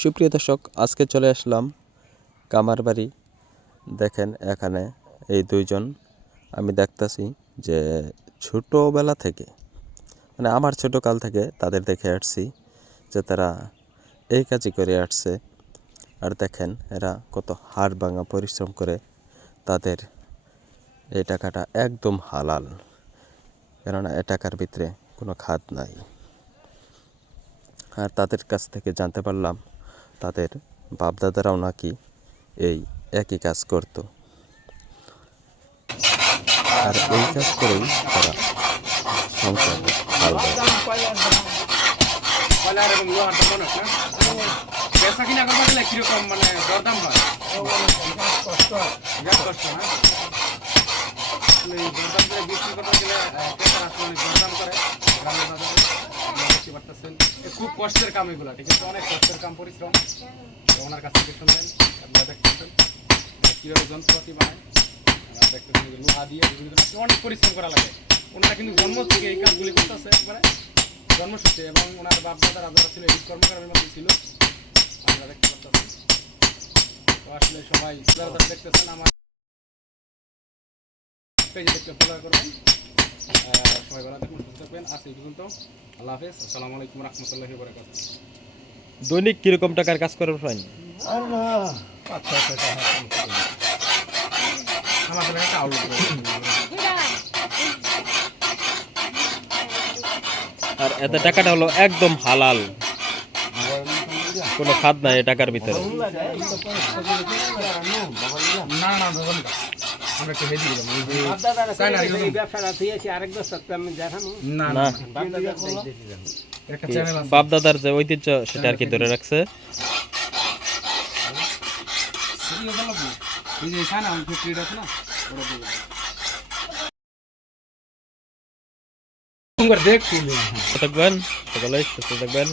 সুপ্রিয় দর্শক, আজকে চলে আসলাম কামার বাড়ি দেখেন এখানে এই দুইজন, আমি দেখতাছি যে ছোটোবেলা থেকে মানে আমার ছোটো কাল থেকে তাদের দেখে আসছি যে তারা এই কাজই করে আসছে। আর দেখেন এরা কত হাড় ভাঙা পরিশ্রম করে তাদের এই টাকাটা একদম হালাল, কেননা এ টাকার ভিতরে কোনো খাদ নাই। আর তাদের কাছ থেকে জানতে পারলাম তাদের বাপদাদারাও নাকি এই একই কাজ করত আর এই কাজ করেই তারা সংসার হাল। পারতেছেন। খুব কষ্টের কাম এগুলো, ঠিক আছে? অনেক কষ্টের কাম, পরিশ্রম। ওনার কাছ থেকে শুনলেন, আপনারা দেখতেছেন। কীভাবে যন্ত্রপাতি বানায় দেখতেছেন লোহা দিয়ে বিভিন্ন অনেক পরিশ্রম করা লাগে। ওনারা কিন্তু জন্ম থেকে এই কাজগুলি করতেছে একবারে। জন্মসূত্রে এবং ওনার বাপ দাদারা যারা ছিল, এই কর্মকারের মধ্যে ছিল। আপনারা দেখতে পাচ্ছেন তো আসলে সবাই দেখতেছেন, আমার পেজে দেখতে ফলো করবেন। সবাই ভালো থাকবেন সুস্থ থাকবেন। আজ এই পর্যন্ত আল্লাহ হাফেজ। আসসালামু আলাইকুম রহমতুল্লাহি বরকাত দৈনিক কীরকম টাকার কাজ করার ফাইন আমাদের একটা আউট আর এতে টাকাটা হলো একদম হালাল। কোনো খাদ নাই টাকার ভিতরে। না না। আমরা একটু হেঁটে গেলাম না না। না। একটা চ্যানেল আছে। বাপ দাদার যে ঐতিহ্য সেটা আর কি ধরে রাখছে। এই যে এখানে আমি ফ্যাক্টরিটা আছে না? ওরা দিয়ে দেখছি। সকালে থাকবেন